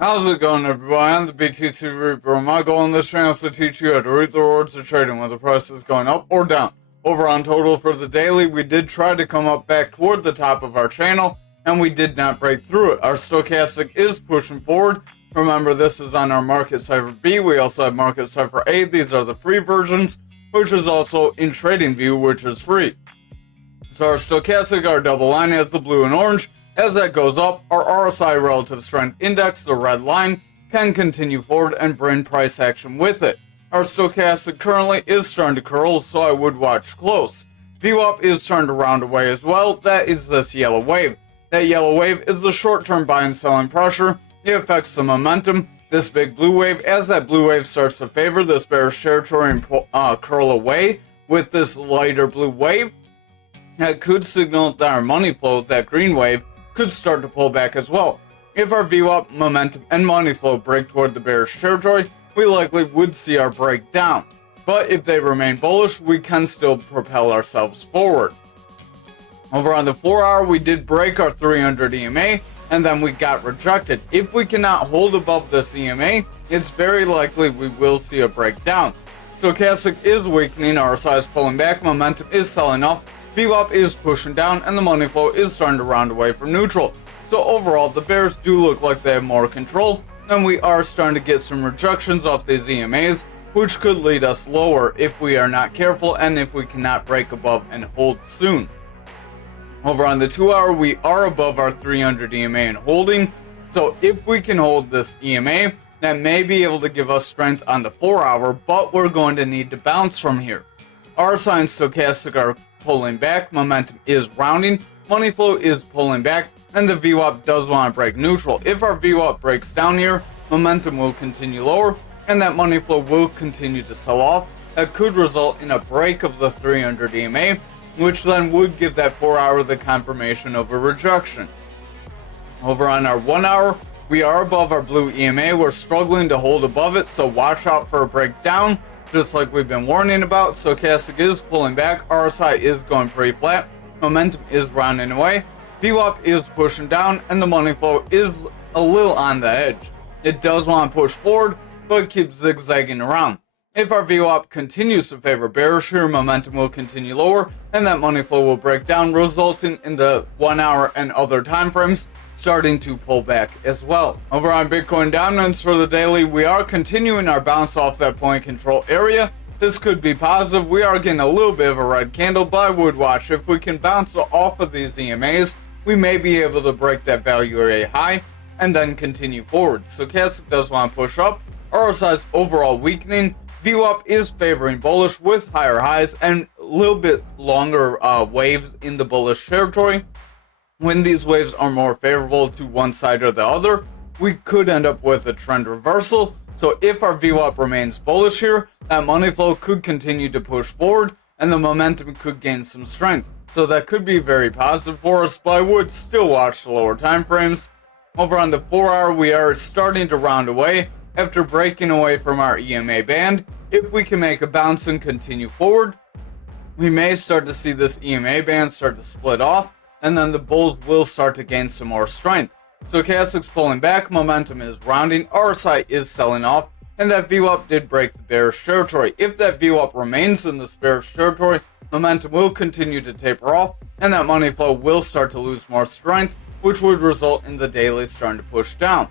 How's it going, everybody? I'm the BTC Reaper. My goal on this channel is to teach you how to reap the rewards of trading when the price is going up or down. Over on total for the daily, we did try to come up back toward the top of our channel, and we did not break through it. Our stochastic is pushing forward. Remember, this is on our Market Cipher B. We also have Market Cipher A. These are the free versions, which is also in TradingView, which is free. So our stochastic, our double line has the blue and orange. As that goes up, our RSI relative strength index, the red line, can continue forward and bring price action with it. Our stochastic currently is starting to curl, so I would watch close. VWAP is starting to round away as well. That is this yellow wave. That yellow wave is the short-term buy and selling pressure. It affects the momentum. This big blue wave, as that blue wave starts to favor this bearish territory and curl away with this lighter blue wave, that could signal that our money flow, that green wave, could start to pull back as well. If our VWAP, momentum, and money flow break toward the bearish territory, we likely would see our break down. But if they remain bullish, we can still propel ourselves forward. Over on the 4 hour, we did break our 300 EMA, and then we got rejected. If we cannot hold above this EMA, it's very likely we will see a breakdown. Stochastic is weakening, RSI is pulling back, momentum is selling off, VWAP is pushing down, and the money flow is starting to round away from neutral. So overall, the bears do look like they have more control, and we are starting to get some rejections off these EMAs, which could lead us lower if we are not careful and if we cannot break above and hold soon. Over on the 2 hour, we are above our 300 EMA and holding, so if we can hold this EMA, that may be able to give us strength on the 4 hour, but we're going to need to bounce from here. RSI and stochastic are pulling back, momentum is rounding, money flow is pulling back, and the VWAP does want to break neutral. If our VWAP breaks down here, momentum will continue lower, and that money flow will continue to sell off. That could result in a break of the 300 EMA, which then would give that 4 hour the confirmation of a rejection. Over on our 1 hour, we are above our blue EMA. We're struggling to hold above it, so watch out for a breakdown. Just like we've been warning about, stochastic is pulling back, RSI is going pretty flat, momentum is rounding away, VWAP is pushing down, and the money flow is a little on the edge. It does want to push forward, but keeps zigzagging around. If our VWAP continues to favor bearish here, momentum will continue lower, and that money flow will break down, resulting in the 1 hour and other time frames starting to pull back as well. Over on Bitcoin dominance for the daily, we are continuing our bounce off that point control area. This could be positive. We are getting a little bit of a red candle, but I would watch. If we can bounce off of these EMAs, we may be able to break that value area high and then continue forward. Stochastic does want to push up. RSI is overall weakening. VWAP is favoring bullish with higher highs and a little bit longer waves in the bullish territory. When these waves are more favorable to one side or the other, we could end up with a trend reversal. So if our VWAP remains bullish here, that money flow could continue to push forward and the momentum could gain some strength. So that could be very positive for us, but I would still watch the lower time frames. Over on the 4 hour, we are starting to round away after breaking away from our EMA band. If we can make a bounce and continue forward, we may start to see this EMA band start to split off, and then the bulls will start to gain some more strength. Stochastic's pulling back, momentum is rounding, RSI is selling off, and that VWAP did break the bearish territory. If that VWAP remains in this bearish territory, momentum will continue to taper off, and that money flow will start to lose more strength, which would result in the daily starting to push down.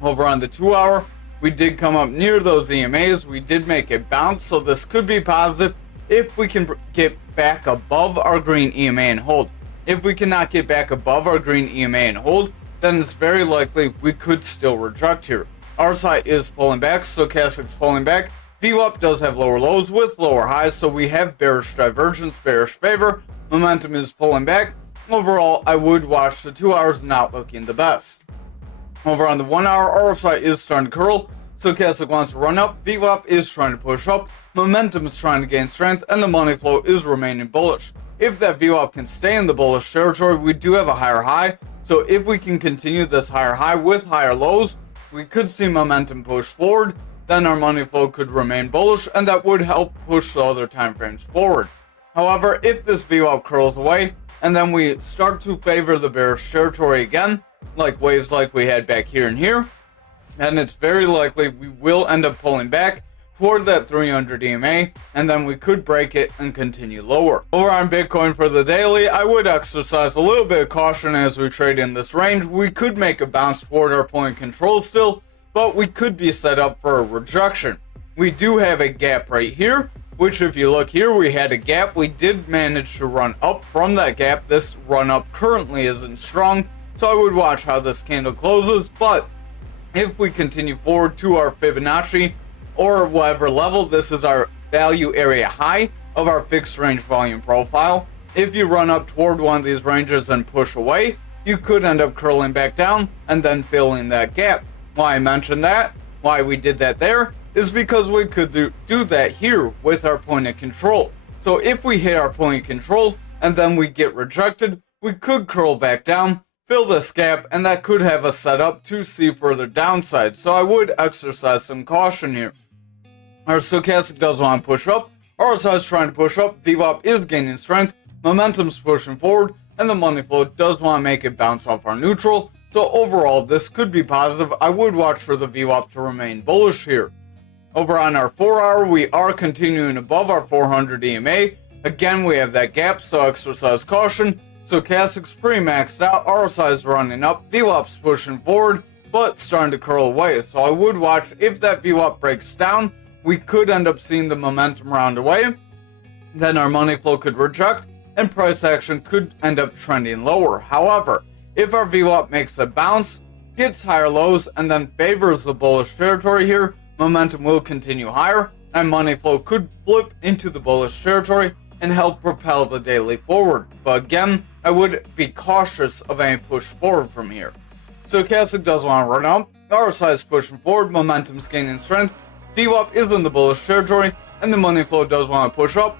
Over on the 2 hour, we did come up near those EMAs, we did make a bounce, so this could be positive if we can get back above our green EMA and hold. If we cannot get back above our green EMA and hold, then it's very likely we could still reject here. RSI is pulling back, stochastic's pulling back, VWAP does have lower lows with lower highs, so we have bearish divergence, bearish favor, momentum is pulling back. Overall, I would watch the 2 hours not looking the best. Over on the 1 hour, RSI is starting to curl, stochastic wants to run up, VWAP is trying to push up, momentum is trying to gain strength, and the money flow is remaining bullish. If that VWAP can stay in the bullish territory, we do have a higher high, so if we can continue this higher high with higher lows, we could see momentum push forward, then our money flow could remain bullish, and that would help push the other time frames forward. However, if this VWAP curls away, and then we start to favor the bearish territory again, like waves like we had back here and here, then it's very likely we will end up pulling back toward that 300 EMA, and then we could break it and continue lower. Over on Bitcoin for the daily, I would exercise a little bit of caution as we trade in this range. We could make a bounce toward our point of control still, but we could be set up for a rejection. We do have a gap right here, which if you look here, we had a gap. We did manage to run up from that gap. This run up currently isn't strong, so I would watch how this candle closes, but if we continue forward to our Fibonacci or whatever level, this is our value area high of our fixed range volume profile. If you run up toward one of these ranges and push away, you could end up curling back down and then filling that gap. Why I mentioned that, why we did that there, is because we could do that here with our point of control. So if we hit our point of control and then we get rejected, we could curl back down, fill this gap, and that could have us set up to see further downside. So I would exercise some caution here. Our stochastic does want to push up, RSI is trying to push up, VWAP is gaining strength, momentum's pushing forward, and the money flow does want to make it bounce off our neutral. So overall, this could be positive. I would watch for the VWAP to remain bullish here. Over on our 4 hour, we are continuing above our 400 EMA. Again, we have that gap, so exercise caution. Stochastic's pretty maxed out, RSI is running up, VWAP's pushing forward, but starting to curl away. So I would watch if that VWAP breaks down. We could end up seeing the momentum round away, then our money flow could reject, and price action could end up trending lower. However, if our VWAP makes a bounce, gets higher lows, and then favors the bullish territory here, momentum will continue higher, and money flow could flip into the bullish territory and help propel the daily forward. But again, I would be cautious of any push forward from here. Stochastic does want to run up, RSI is pushing forward, momentum's gaining strength, VWAP is in the bullish territory, and the money flow does want to push up.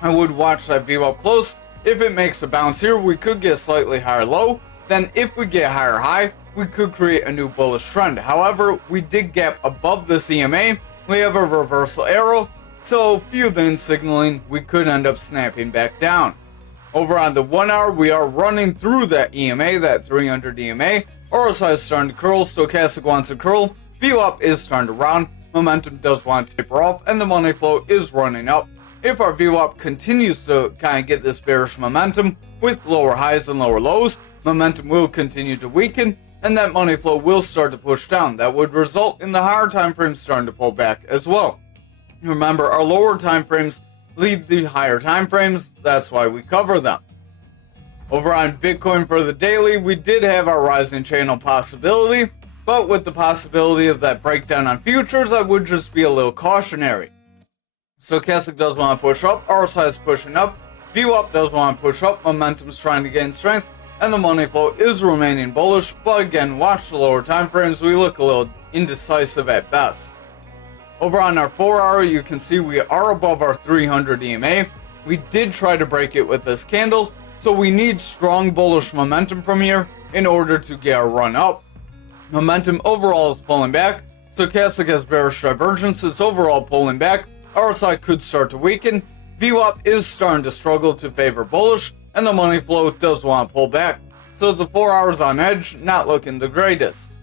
I would watch that VWAP close. If it makes a bounce here, we could get slightly higher low. Then if we get higher high, we could create a new bullish trend. However, we did gap above this EMA. We have a reversal arrow, so few things signaling we could end up snapping back down. Over on the 1 hour, we are running through that EMA, that 300 EMA. RSI is starting to curl, stochastic wants to curl, VWAP is starting to round, momentum does want to taper off, and the money flow is running up. If our VWAP continues to kind of get this bearish momentum with lower highs and lower lows, momentum will continue to weaken, and that money flow will start to push down. That would result in the higher time frames starting to pull back as well. Remember, our lower time frames lead the higher time frames, that's why we cover them. Over on Bitcoin for the daily, we did have our rising channel possibility, but with the possibility of that breakdown on futures, I would just be a little cautionary. Stochastic does want to push up, RSI is pushing up, VWAP does want to push up, momentum's trying to gain strength, and the money flow is remaining bullish, but again, watch the lower time frames, we look a little indecisive at best. Over on our 4 hour, you can see we are above our 300 EMA. We did try to break it with this candle, so we need strong bullish momentum from here in order to get our run up. Momentum overall is pulling back, stochastic has bearish divergence, it's overall pulling back, RSI could start to weaken, VWAP is starting to struggle to favor bullish, and the money flow does want to pull back. So the 4 hours on edge, not looking the greatest.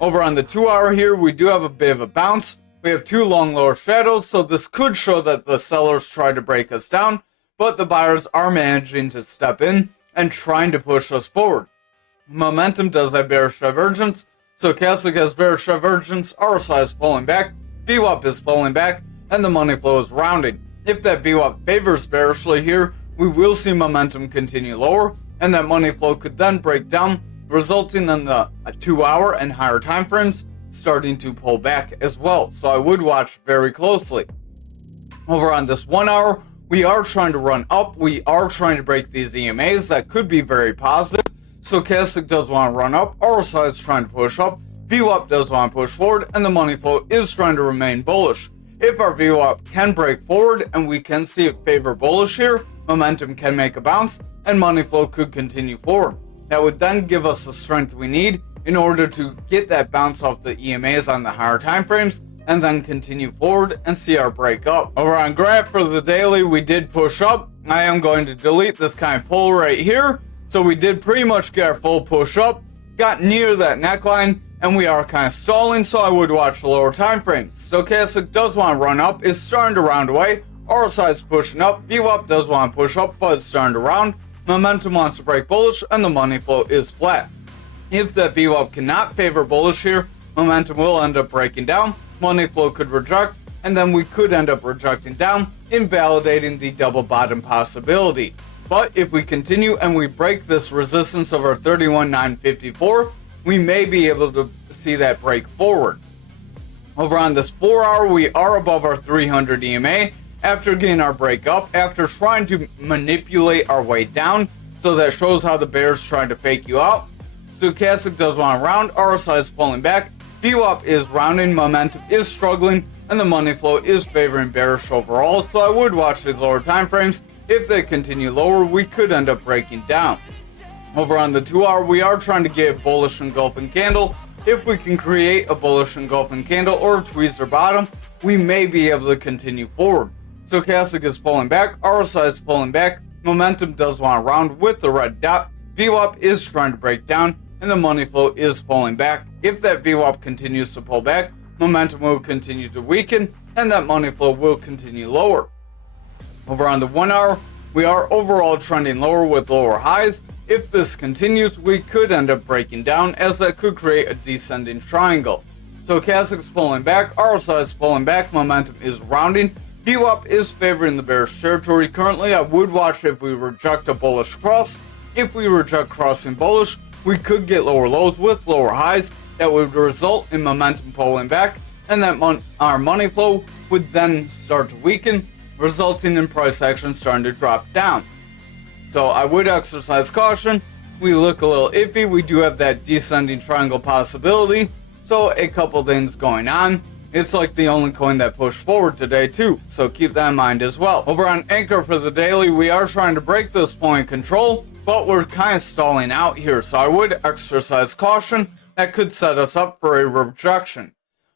Over on the 2 hour here, we do have a bit of a bounce. We have two long lower shadows, so this could show that the sellers try to break us down, but the buyers are managing to step in and trying to push us forward. Momentum does have bearish divergence, stochastic has bearish divergence, RSI is pulling back, VWAP is pulling back, and the money flow is rounding. If that VWAP favors bearishly here, we will see momentum continue lower, and that money flow could then break down, resulting in the 2 hour and higher time frames starting to pull back as well. So I would watch very closely. Over on this 1 hour, we are trying to run up. We are trying to break these EMAs. That could be very positive. Stochastic does want to run up. RSI is trying to push up. VWAP does want to push forward, and the money flow is trying to remain bullish. If our VWAP can break forward and we can see it favor bullish here, momentum can make a bounce and money flow could continue forward. That would then give us the strength we need in order to get that bounce off the EMAs on the higher time frames and then continue forward and see our break up. Over on graph for the daily, we did push up. I am going to delete this kind of pull right here. So we did pretty much get our full push up, got near that neckline, and we are kind of stalling, so I would watch the lower time frames. Stochastic does want to run up, is starting to round away. RSI is pushing up, VWAP does want to push up, but it's starting to round. Momentum wants to break bullish, and the money flow is flat. If that VWAP cannot favor bullish here, momentum will end up breaking down, money flow could reject, and then we could end up rejecting down, invalidating the double bottom possibility. But if we continue and we break this resistance of our 31,954, we may be able to see that break forward. Over on this 4 hour, we are above our 300 EMA after getting our break up, after trying to manipulate our way down. So that shows how the bear's trying to fake you out. Stochastic does want to round, RSI is pulling back, VWAP is rounding, momentum is struggling, and the money flow is favoring bearish overall. So I would watch these lower time frames. If they continue lower, we could end up breaking down. Over on the 2 hour, we are trying to get a bullish engulfing candle. If we can create a bullish engulfing candle or a tweezer bottom, we may be able to continue forward. Stochastic is pulling back, RSI is pulling back, momentum does want to round with the red dot, VWAP is trying to break down, and the money flow is pulling back. If that VWAP continues to pull back, momentum will continue to weaken, and that money flow will continue lower. Over on the 1 hour, we are overall trending lower with lower highs. If this continues, we could end up breaking down, as that could create a descending triangle. Stochastic is pulling back, RSI is pulling back, momentum is rounding, VWAP is favoring the bearish territory. Currently, I would watch if we reject a bullish cross. If we reject crossing bullish, we could get lower lows with lower highs. That would result in momentum pulling back, and that our money flow would then start to weaken, resulting in price action starting to drop down. So I would exercise caution. We look a little iffy. We do have that descending triangle possibility. So a couple things going on. It's like the only coin that pushed forward today too. So keep that in mind as well. Over on ankr for the daily, we are trying to break this point control, but we're kind of stalling out here. So I would exercise caution. That could set us up for a rejection.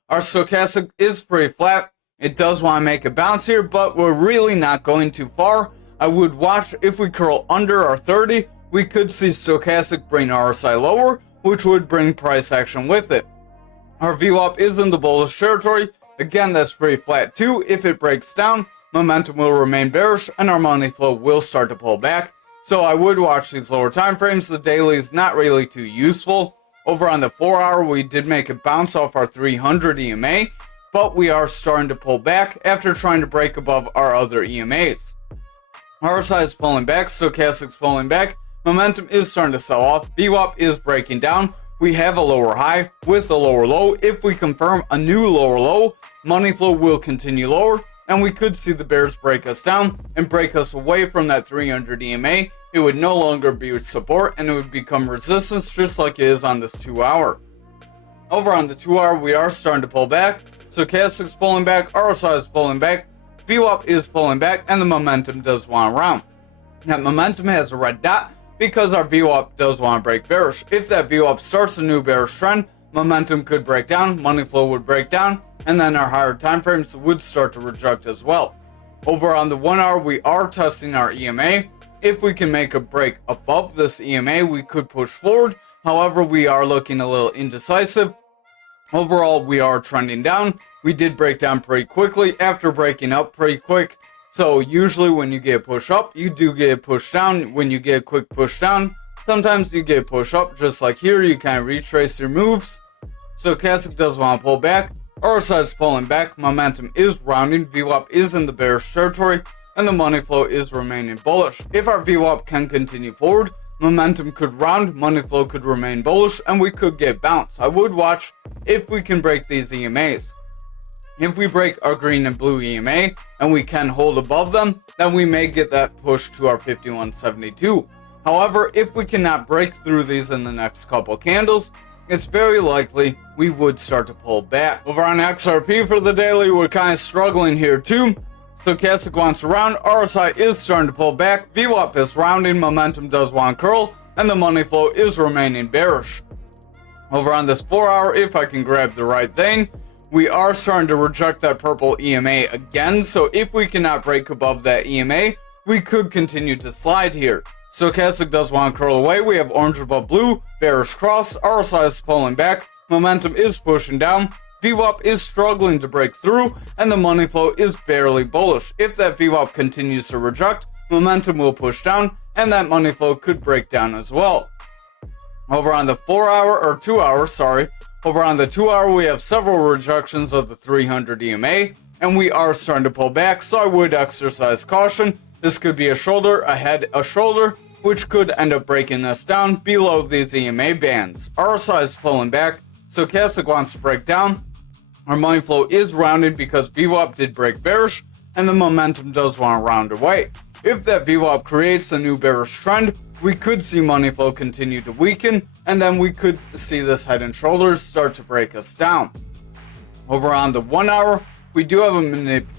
Our stochastic is pretty flat. It does want to make a bounce here, but we're really not going too far. I would watch if we curl under our 30, we could see stochastic bring RSI lower, which would bring price action with it. Our VWAP is in the bullish territory. Again, that's pretty flat too. If it breaks down, momentum will remain bearish and our money flow will start to pull back. So I would watch these lower time frames. The daily is not really too useful. Over on the 4 hour, we did make a bounce off our 300 EMA, but we are starting to pull back after trying to break above our other EMAs. RSI is pulling back, stochastic's pulling back, momentum is starting to sell off, VWAP is breaking down, we have a lower high with a lower low. If we confirm a new lower low, money flow will continue lower, and we could see the bears break us down and break us away from that 300 EMA. It would no longer be support, and it would become resistance just like it is on this 2 hour. Over on the 2 hour, we are starting to pull back, stochastic's pulling back, RSI is pulling back, VWAP is pulling back, and the momentum does want to round. That momentum has a red dot because our VWAP does want to break bearish. If that VWAP starts a new bearish trend, momentum could break down, money flow would break down, and then our higher time frames would start to reject as well. Over on the 1 hour, we are testing our EMA. If we can make a break above this EMA, we could push forward. However, we are looking a little indecisive. Overall, we are trending down. We did break down pretty quickly after breaking up pretty quick. So usually when you get a push up, you do get a push down. When you get a quick push down, sometimes you get a push up. Just like here, you kind of retrace your moves. Stochastic does want to pull back. RSI is pulling back. Momentum is rounding. VWAP is in the bearish territory, and the money flow is remaining bullish. If our VWAP can continue forward, momentum could round, money flow could remain bullish, and we could get bounced. I would watch if we can break these EMAs. If we break our green and blue EMA and we can hold above them, then we may get that push to our 5172. However, if we cannot break through these in the next couple candles, it's very likely we would start to pull back. Over on XRP for the daily, we're kind of struggling here too. Stochastic wants to round, RSI is starting to pull back, VWAP is rounding, momentum does want to curl, and the money flow is remaining bearish. Over on this 4 hour, if I can grab the right thing, we are starting to reject that purple EMA again, so if we cannot break above that EMA, we could continue to slide here. Stochastic does want to curl away. We have orange above blue, bearish cross, RSI is pulling back, momentum is pushing down, VWAP is struggling to break through, and the money flow is barely bullish. If that VWAP continues to reject, momentum will push down, and that money flow could break down as well. Over on the 2 hour, over on the 2 hour, we have several rejections of the 300 EMA, and we are starting to pull back, so I would exercise caution. This could be a shoulder, a head, a shoulder, which could end up breaking us down below these EMA bands. RSI is pulling back, stochastic wants to break down. Our money flow is rounded because VWAP did break bearish, and the momentum does want to round away. If that VWAP creates a new bearish trend, we could see money flow continue to weaken, and then we could see this head and shoulders start to break us down. Over on the 1 hour, we do have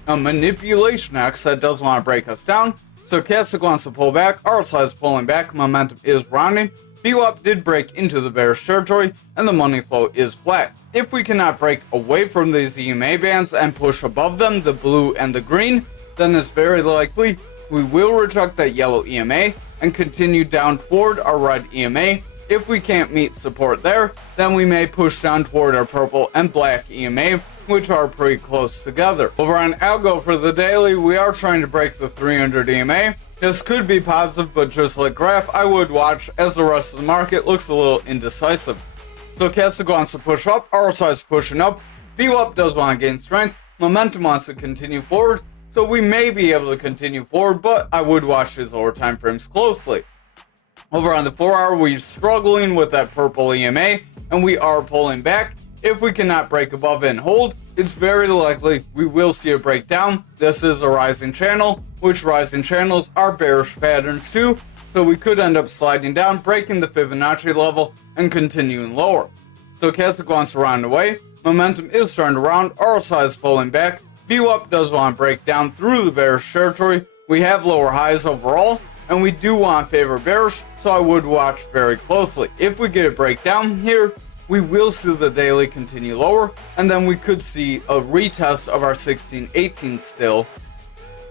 a manipulation X that does want to break us down. Stochastic wants to pull back, RSI is pulling back, momentum is rounding. VWAP did break into the bearish territory, and the money flow is flat. If we cannot break away from these EMA bands and push above them, the blue and the green, then it's very likely we will reject that yellow EMA and continue down toward our red EMA. If we can't meet support there, then we may push down toward our purple and black EMA, which are pretty close together. Over on algo for the daily, we are trying to break the 300 EMA. This could be positive, but just like graph, I would watch as the rest of the market looks a little indecisive. Stochastic wants to push up, RSI is pushing up, VWAP does want to gain strength, momentum wants to continue forward, so we may be able to continue forward, but I would watch these lower time frames closely. Over on the 4 hour, we're struggling with that purple EMA, and we are pulling back. If we cannot break above it and hold, it's very likely we will see a breakdown. This is a rising channel, which rising channels are bearish patterns too, so we could end up sliding down, breaking the Fibonacci level, and continuing lower. Stochastic wants to round away, momentum is starting to round, RSI is pulling back, VWAP does want to break down through the bearish territory. We have lower highs overall, and we do want to favor bearish, so I would watch very closely. If we get a breakdown here, we will see the daily continue lower, and then we could see a retest of our 1618 still,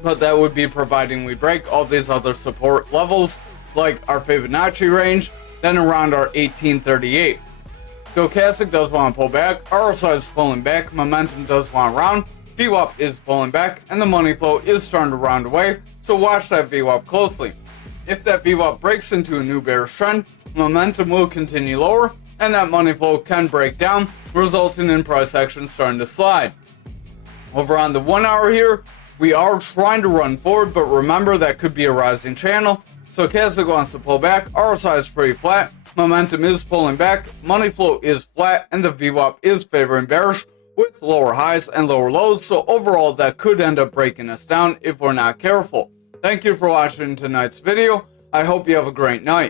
but that would be providing we break all these other support levels, like our Fibonacci range, then around our 1838. Stochastic does want to pull back, RSI is pulling back, momentum does want to round, VWAP is pulling back, and the money flow is starting to round away, so watch that VWAP closely. If that VWAP breaks into a new bearish trend, momentum will continue lower, and that money flow can break down, resulting in price action starting to slide. Over on the 1 hour here, we are trying to run forward, but remember that could be a rising channel. Stochastic wants to pull back, RSI is pretty flat, momentum is pulling back, money flow is flat, and the VWAP is favoring bearish with lower highs and lower lows, so overall that could end up breaking us down if we're not careful. Thank you for watching tonight's video. I hope you have a great night.